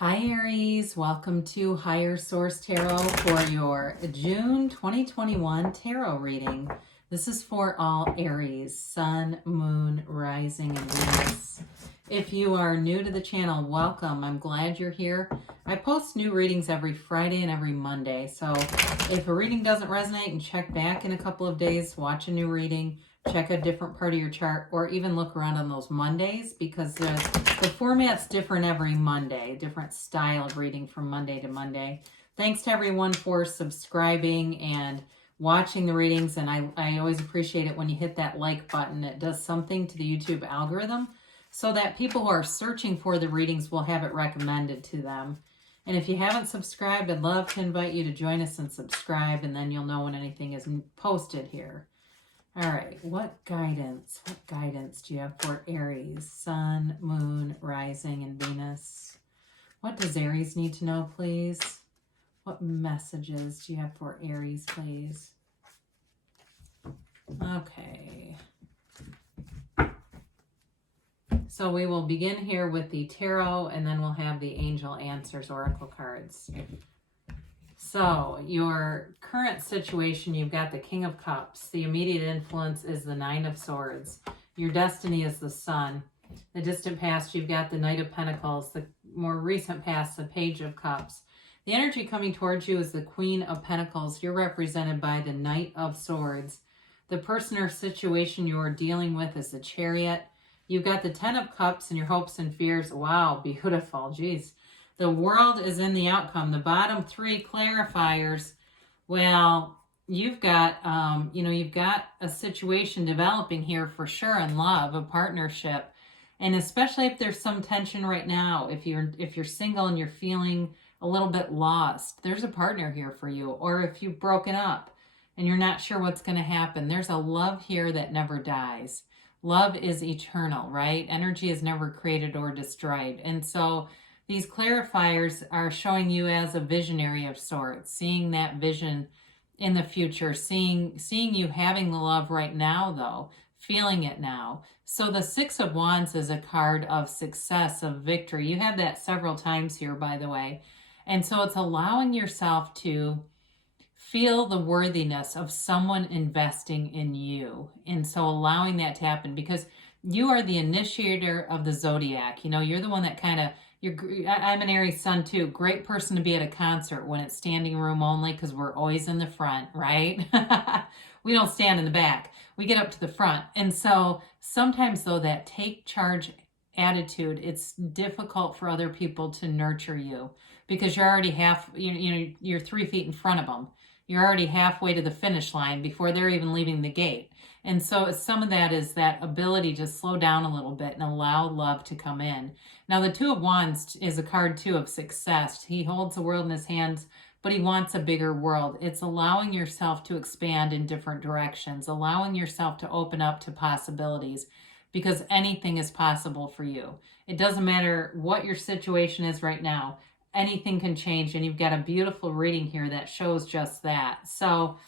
Hi Aries, welcome to Higher Source Tarot for your June 2021 tarot reading. This is for all Aries, Sun, Moon, Rising, and Venus. If you are new to the channel, welcome. I'm glad you're here. I post new readings every Friday and every Monday. So if a reading doesn't resonate, and check back in a couple of days, watch a new reading, check a different part of your chart, or even look around on those Mondays because the format's different every Monday, different style of reading from Monday to Monday. Thanks to everyone for subscribing and watching the readings, and I always appreciate it when you hit that like button. It does something to the YouTube algorithm so that people who are searching for the readings will have it recommended to them. And if you haven't subscribed, I'd love to invite you to join us and subscribe, and then you'll know when anything is posted here. All right, what guidance do you have for Aries, Sun, Moon, Rising, and Venus? What does Aries need to know, please? What messages do you have for Aries, please? Okay. So we will begin here with the tarot, and then we'll have the Angel Answers Oracle cards. So your current situation, you've got the King of Cups. The immediate influence is the Nine of Swords. Your destiny is the Sun. The distant past, you've got the Knight of Pentacles. The more recent past, the Page of Cups. The energy coming towards you is the Queen of Pentacles. You're represented by the Knight of Swords. The person or situation you're dealing with is the Chariot. You've got the Ten of Cups and your hopes and fears. Wow, beautiful. Geez. The World is in the outcome. The bottom three clarifiers, well, you've got, you've got a situation developing here for sure in love, a partnership. And especially if there's some tension right now, if you're single and you're feeling a little bit lost, there's a partner here for you. Or if you've broken up and you're not sure what's going to happen, there's a love here that never dies. Love is eternal, right? Energy is never created or destroyed. And so these clarifiers are showing you as a visionary of sorts, seeing that vision in the future, seeing you having the love right now, though, feeling it now. So the Six of Wands is a card of success, of victory. You have that several times here, by the way. And so it's allowing yourself to feel the worthiness of someone investing in you. And so allowing that to happen because you are the initiator of the zodiac. You know, you're the one that kind of, I'm an Aries Sun too. Great person to be at a concert when it's standing room only because we're always in the front, right? We don't stand in the back. We get up to the front. And so sometimes though that take charge attitude, it's difficult for other people to nurture you because you're already you're 3 feet in front of them. You're already halfway to the finish line before they're even leaving the gate. And so some of that is that ability to slow down a little bit and allow love to come in. Now, the Two of Wands is a card, too, of success. He holds the world in his hands, but he wants a bigger world. It's allowing yourself to expand in different directions, allowing yourself to open up to possibilities because anything is possible for you. It doesn't matter what your situation is right now. Anything can change, and you've got a beautiful reading here that shows just that. So,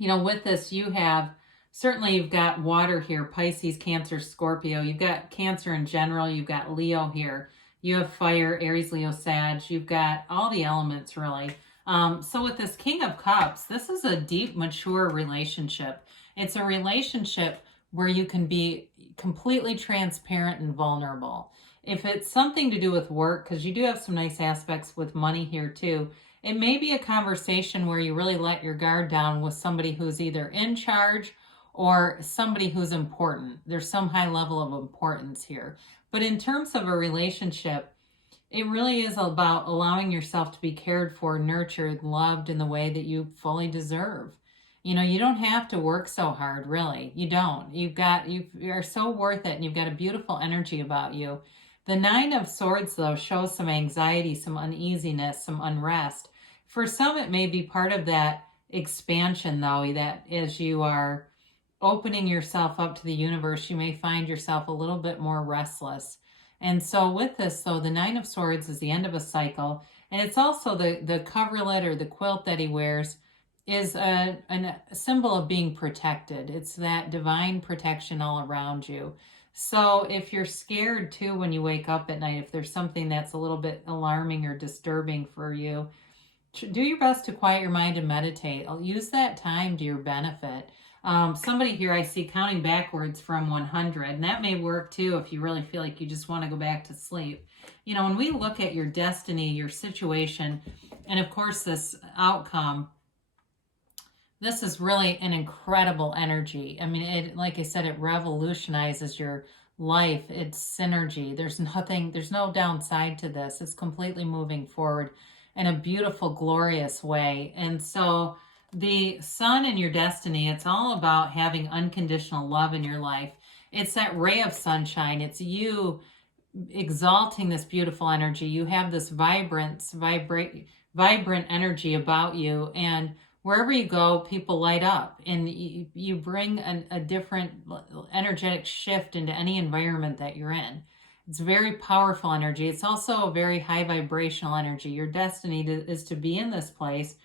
with this, you've got water here, Pisces, Cancer, Scorpio. You've got Cancer in general. You've got Leo here. You have fire, Aries, Leo, Sag. You've got all the elements, really. So with this King of Cups, this is a deep, mature relationship. It's a relationship where you can be completely transparent and vulnerable. If it's something to do with work, because you do have some nice aspects with money here too, it may be a conversation where you really let your guard down with somebody who's either in charge or somebody who's important. There's some high level of importance here. But in terms of a relationship, it really is about allowing yourself to be cared for, nurtured, loved in the way that you fully deserve. You don't have to work so hard, really. You don't. You are so worth it, and you've got a beautiful energy about you. The Nine of Swords, though, shows some anxiety, some uneasiness, some unrest. For some, it may be part of that expansion, though, that as you are opening yourself up to the universe, you may find yourself a little bit more restless. And so with this, though, the Nine of Swords is the end of a cycle. And it's also the coverlet or the quilt that he wears is a symbol of being protected. It's that divine protection all around you. So if you're scared too when you wake up at night, if there's something that's a little bit alarming or disturbing for you, do your best to quiet your mind and meditate. I'll use that time to your benefit. Somebody here I see counting backwards from 100, and that may work too if you really feel like you just want to go back to sleep. You know, when we look at your destiny, your situation, and of course this outcome, this is really an incredible energy. I mean, it, like I said, it revolutionizes your life. It's synergy. There's no downside to this. It's completely moving forward in a beautiful, glorious way. And so the sun in your destiny, it's all about having unconditional love in your life. It's that ray of sunshine. It's you exalting this beautiful energy. You have this vibrant energy about you, and wherever you go, people light up, and you bring a different energetic shift into any environment that you're in. It's very powerful energy. It's also a very high vibrational energy. Your destiny is to be in this place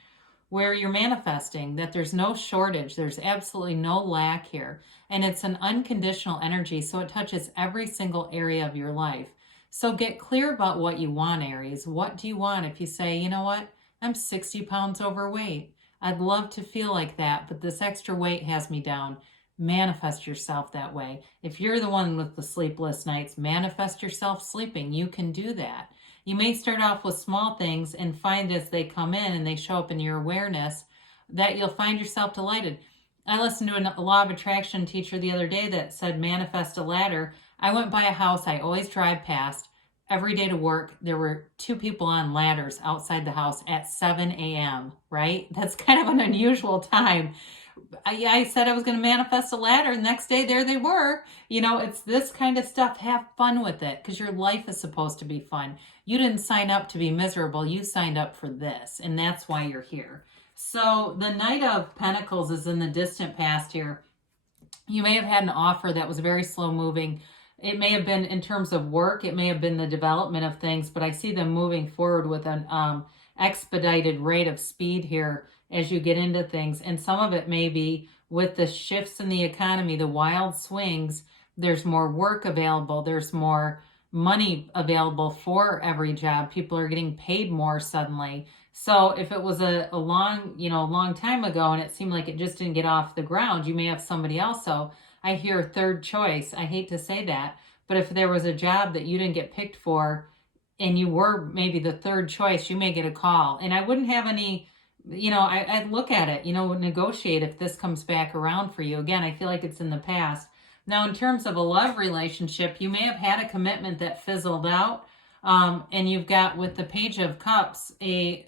where you're manifesting, that there's no shortage, there's absolutely no lack here. And it's an unconditional energy, so it touches every single area of your life. So get clear about what you want, Aries. What do you want? If you say, you know what, I'm 60 pounds overweight. I'd love to feel like that, but this extra weight has me down. Manifest yourself that way. If you're the one with the sleepless nights, manifest yourself sleeping. You can do that. You may start off with small things and find as they come in and they show up in your awareness that you'll find yourself delighted. I listened to a law of attraction teacher the other day that said manifest a ladder. I went by a house I always drive past every day to work. There were 2 people on ladders outside the house at 7 a.m., right? That's kind of an unusual time. I said I was going to manifest a ladder, and the next day there they were. You know, it's this kind of stuff. Have fun with it, because your life is supposed to be fun. You didn't sign up to be miserable. You signed up for this, and that's why you're here. So the Knight of Pentacles is in the distant past here. You may have had an offer that was very slow moving. It may have been in terms of work. It may have been the development of things, but I see them moving forward with an expedited rate of speed here as you get into things. And some of it may be with the shifts in the economy, the wild swings. There's more work available. There's more money available for every job. People are getting paid more suddenly. So if it was a long time ago and it seemed like it just didn't get off the ground, you may have somebody else. So I hear third choice. I hate to say that, but if there was a job that you didn't get picked for and you were maybe the third choice, you may get a call. And I wouldn't have any, I'd look at it, negotiate if this comes back around for you. Again, I feel like it's in the past. Now, in terms of a love relationship, you may have had a commitment that fizzled out. And you've got, with the Page of Cups, a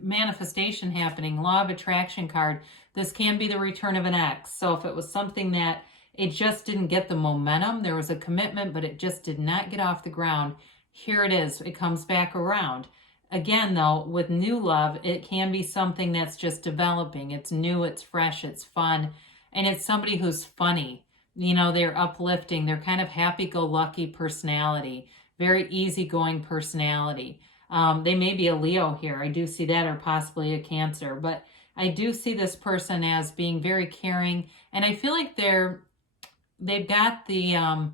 manifestation happening, law of attraction card. This can be the return of an ex. So if it was something that it just didn't get the momentum, there was a commitment, but it just did not get off the ground, here it is. It comes back around. Again, though, with new love, it can be something that's just developing. It's new, it's fresh, it's fun, and it's somebody who's funny. They're uplifting. They're kind of happy-go-lucky personality, very easygoing personality. They may be a Leo here. I do see that, or possibly a Cancer, but I do see this person as being very caring, and I feel like they've got the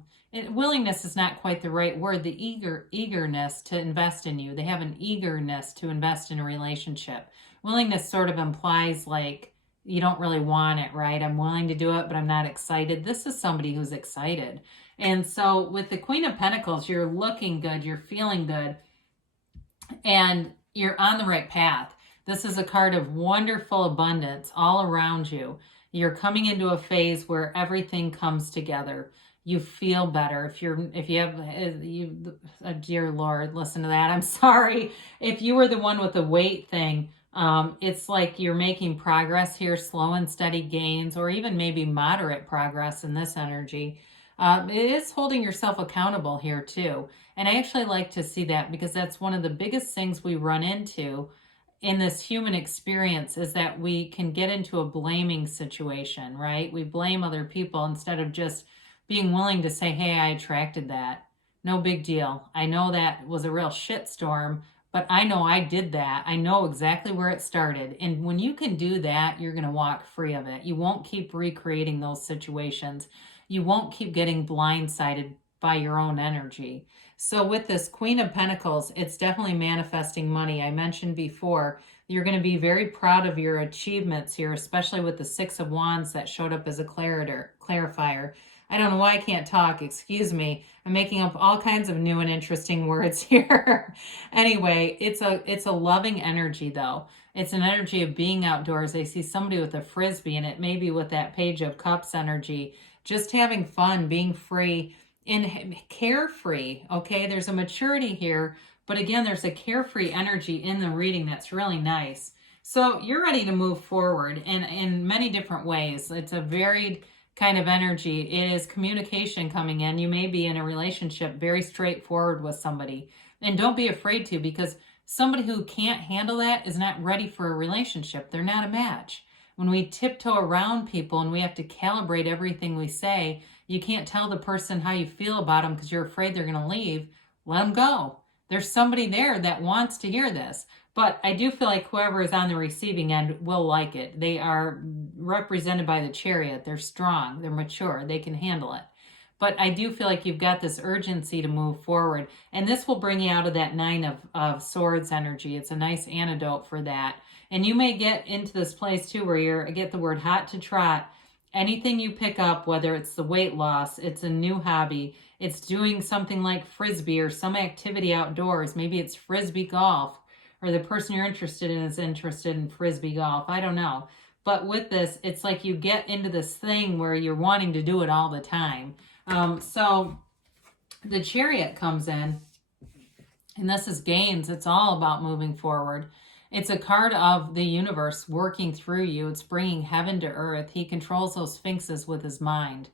willingness is not quite the right word. The eagerness to invest in you. They have an eagerness to invest in a relationship. Willingness sort of implies like you don't really want it, right? I'm willing to do it, but I'm not excited. This is somebody who's excited. And so with the Queen of Pentacles, you're looking good, you're feeling good, and you're on the right path. This is a card of wonderful abundance all around you. You're coming into a phase where everything comes together. You feel better. Dear Lord, listen to that. I'm sorry. If you were the one with the weight thing, it's like you're making progress here, slow and steady gains, or even maybe moderate progress in this energy. It is holding yourself accountable here too. And I actually like to see that, because that's one of the biggest things we run into in this human experience, is that we can get into a blaming situation, right? We blame other people instead of just being willing to say, hey, I attracted that. No big deal. I know that was a real shitstorm, but I know I did that. I know exactly where it started. And when you can do that, you're going to walk free of it. You won't keep recreating those situations. you won't keep getting blindsided by your own energy. So with this Queen of Pentacles, it's definitely manifesting money. I mentioned before, you're going to be very proud of your achievements here, especially with the Six of Wands that showed up as a clarifier. I don't know why I can't talk. Excuse me. I'm making up all kinds of new and interesting words here. Anyway, it's a loving energy though. It's an energy of being outdoors. I see somebody with a frisbee, and it may be with that Page of Cups energy, just having fun, being free and carefree. Okay, there's a maturity here, but again, there's a carefree energy in the reading that's really nice. So you're ready to move forward in many different ways. It's a varied kind of energy. It is communication coming in. You may be in a relationship very straightforward with somebody. And don't be afraid to, because somebody who can't handle that is not ready for a relationship. They're not a match. When we tiptoe around people and we have to calibrate everything we say, you can't tell the person how you feel about them because you're afraid they're going to leave. Let them go. There's somebody there that wants to hear this. But I do feel like whoever is on the receiving end will like it. They are represented by the Chariot. They're strong. They're mature. They can handle it. But I do feel like you've got this urgency to move forward. And this will bring you out of that Nine of Swords energy. It's a nice antidote for that. And you may get into this place too where you're, I get the word hot to trot. Anything you pick up, whether it's the weight loss, it's a new hobby, it's doing something like frisbee or some activity outdoors. Maybe it's frisbee golf, or the person you're interested in is interested in frisbee golf. I don't know. But with this, it's like you get into this thing where you're wanting to do it all the time. So the Chariot comes in, and this is gains. It's all about moving forward. It's a card of the universe working through you. It's bringing heaven to earth. He controls those sphinxes with his mind.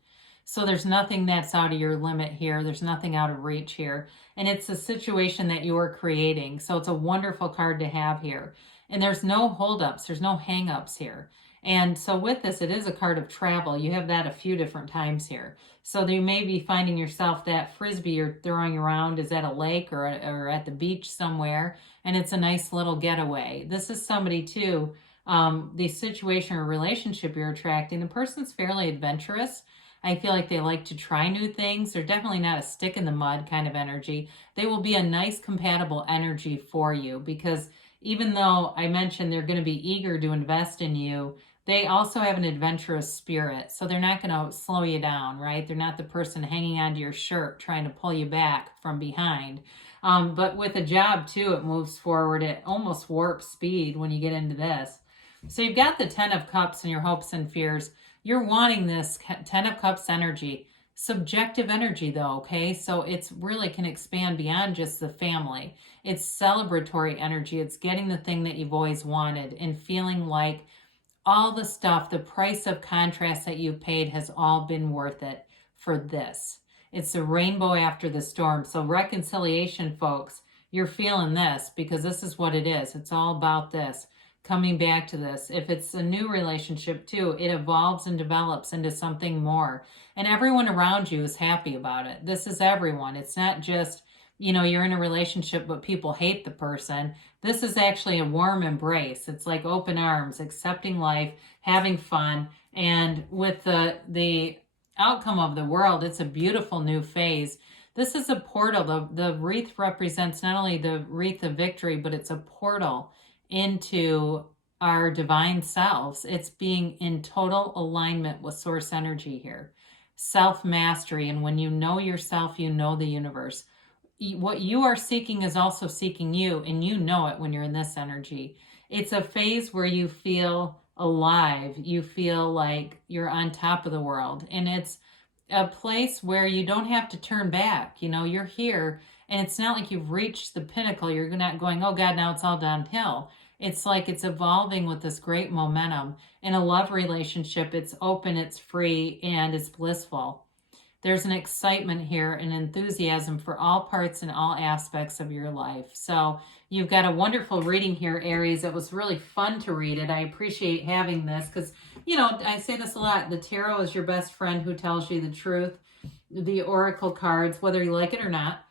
So there's nothing that's out of your limit here. There's nothing out of reach here. And it's a situation that you're creating. So it's a wonderful card to have here. And there's no holdups. There's no hangups here. And so with this, it is a card of travel. You have that a few different times here. So you may be finding yourself that frisbee you're throwing around is at a lake or at the beach somewhere, and it's a nice little getaway. This is somebody too, the situation or relationship you're attracting, the person's fairly adventurous. I feel like they like to try new things. They're definitely not a stick in the mud kind of energy. They will be a nice compatible energy for you, because even though I mentioned they're going to be eager to invest in you, they also have an adventurous spirit. So they're not going to slow you down, right? They're not the person hanging onto your shirt trying to pull you back from behind. But with a job too, it moves forward at almost warp speed when you get into this. So you've got the Ten of Cups and your hopes and fears. You're wanting this Ten of Cups energy. Subjective energy though, okay? So it's really can expand beyond just the family. It's celebratory energy. It's getting the thing that you've always wanted and feeling like all the stuff, the price of contrast that you've paid has all been worth it for this. It's a rainbow after the storm. So reconciliation, folks, you're feeling this because this is what it is. It's all about this, coming back to this. If it's a new relationship too, it evolves and develops into something more. And everyone around you is happy about it. This is everyone. It's not just, you know, you're in a relationship but people hate the person. This is actually a warm embrace. It's like open arms, accepting life, having fun. And with the outcome of the world, it's a beautiful new phase. This is a portal. The wreath represents not only the wreath of victory, but it's a portal into our divine selves. It's being in total alignment with source energy here. Self-mastery. And when you know yourself, you know the universe. What you are seeking is also seeking you, and you know it when you're in this energy. It's a phase where you feel alive. You feel like you're on top of the world. And it's a place where you don't have to turn back. You know, you're here, and it's not like you've reached the pinnacle. You're not going, oh God, now it's all downhill. It's like it's evolving with this great momentum. In a love relationship, it's open, it's free, and it's blissful. There's an excitement here, an enthusiasm for all parts and all aspects of your life. So you've got a wonderful reading here, Aries. It was really fun to read it. I appreciate having this because, you know, I say this a lot. The tarot is your best friend who tells you the truth. The oracle cards, whether you like it or not,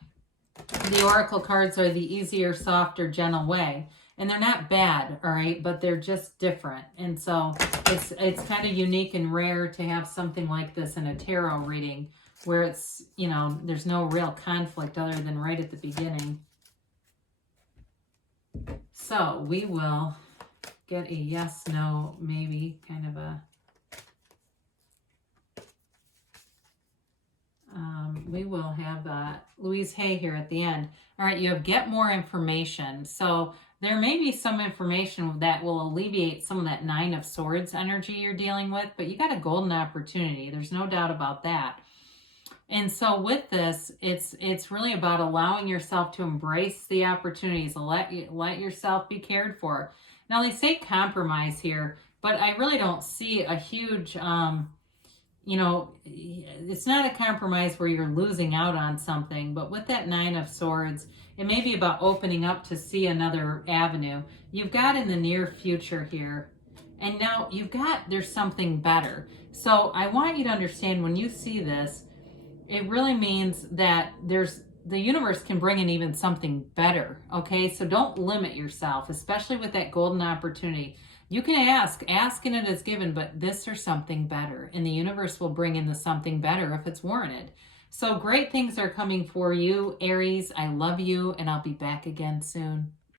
the oracle cards are the easier, softer, gentle way. And they're not bad, all right, but they're just different. And so it's kind of unique and rare to have something like this in a tarot reading where it's, you know, there's no real conflict other than right at the beginning. So we will get a yes, no, maybe kind of a, we will have Louise Hay here at the end. All right, you have get more information. So there may be some information that will alleviate some of that Nine of Swords energy you're dealing with, but you got a golden opportunity. There's no doubt about that. And so with this, it's really about allowing yourself to embrace the opportunities, let yourself be cared for. Now they say compromise here, but I really don't see a huge, you know, it's not a compromise where you're losing out on something, but with that Nine of Swords, it may be about opening up to see another avenue. You've got in the near future here, and now there's something better. So I want you to understand when you see this, it really means that the universe can bring in even something better, okay? So don't limit yourself, especially with that golden opportunity. You can ask and it is given, but this or something better. And the universe will bring in the something better if it's warranted. So great things are coming for you, Aries. I love you, and I'll be back again soon.